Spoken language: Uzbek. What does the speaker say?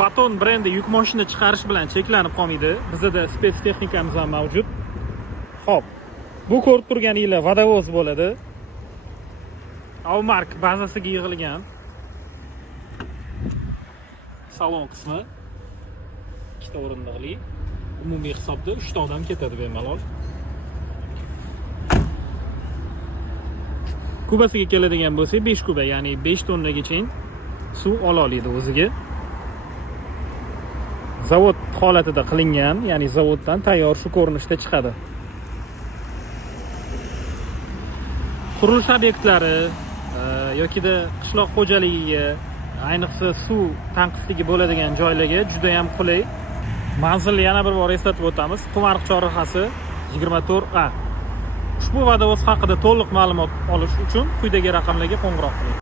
Foton brendi yuk mashina chiqarish bilan cheklanib qolmaydi. Bizda spets texnikamiz ham mavjud. Xo'p. Bu ko'rib turganingizlar vodovoz bo'ladi. Aumark bazasiga yig'ilgan salon qismi. Ikkita o'rindiqli. Umumiy hisobda 3 ta odam ketadi bemalol. Kubasiga keladigan bo'lsak 5 kuba, ya'ni 5 tonnagacha suv ola oladi o'ziga. Zavod holatida qilingan, ya'ni zavoddan tayyor shu ko'rinishda chiqadi. Qurilish obyektlari yokida qishloq xo'jaligiga, ayniqsa suv tanqisligi bo'ladigan joylarga juda ham qulay. Manzilni yana bir bor eslatib o'tamiz. Qumariq chorrahasi 24A. Ushbu vodovoz haqida to'liq ma'lumot olish uchun quyidagi raqamlarga qo'ng'iroq qiling.